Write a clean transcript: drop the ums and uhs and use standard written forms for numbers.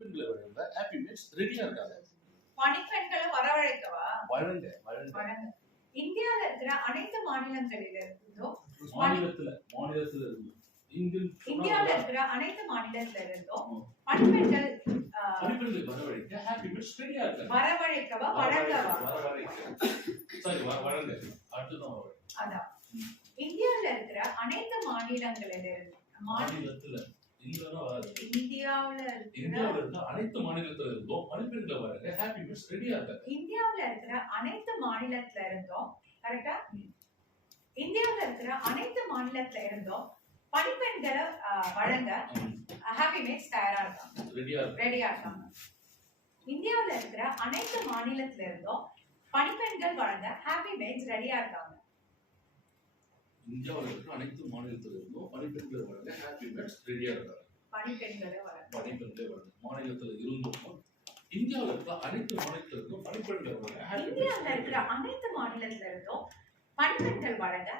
பெண்களை வழங்க happy meets ரெடியா இருக்காங்க. பணிப்பெண்களை வரவழைக்கவா? வழங்க. இந்தியாவில் இருக்கிற அனைத்து மாநிலங்களிலிருந்தும் இந்தியாவில் இருக்கிற அனைத்து மாநிலத்திலிருந்தும் பணிப்பெண்கள் வரவழைக்க ஹாப்பி மீட்ஸ் ரெடியா இருக்காங்க. வரவழைக்கவா வழங்கவா? வழங்க. அடுத்ததான் அதான் இந்தியாவில் இருக்கிற அனைத்து மாநிலங்களிலிருந்து அனைத்து மாநிலத்துல இருந்தும் பணிப்பெண்களை வழங்க ஹாப்பி மீட்ஸ் ரெடியா இருக்காங்க. இந்தியாவில் இருக்கிற அனைத்து மாநிலத்துல இருந்தும் கரெக்டா? இந்தியாவில் இருக்கிற அனைத்து மாநிலத்துல இருந்தும் பணிப்பெண்களை வழங்க ஹாப்பி மீட்ஸ் தயாரா இருக்காங்க, ரெடியா இருக்காங்க. இந்தியாவில் இருக்கிற அனைத்து மாநிலத்துல இருந்தும் பணிப்பெண்கள் வழங்க ஹாப்பி மீட்ஸ் ரெடியா இருக்காங்க. இந்தியாவில் இருக்கிற அனைத்து மாநிலத்திலிருந்தும் பணிப்பெண்களை வழங்க ஹாப்பி மீட்ஸ் ரெடியா இருக்காங்க. பணிப்பெண்களை வழங்க மாநிலத்தில் இருந்தும் இந்தியாவில் இருக்கிற அனைத்து மாநிலத்திலிருந்தும் பணிப்பெண்கள் வழங்க இந்தியாவில் இருக்கிற அனைத்து மாநிலத்திலிருந்தும் பணிப்பெண்கள் வழங்க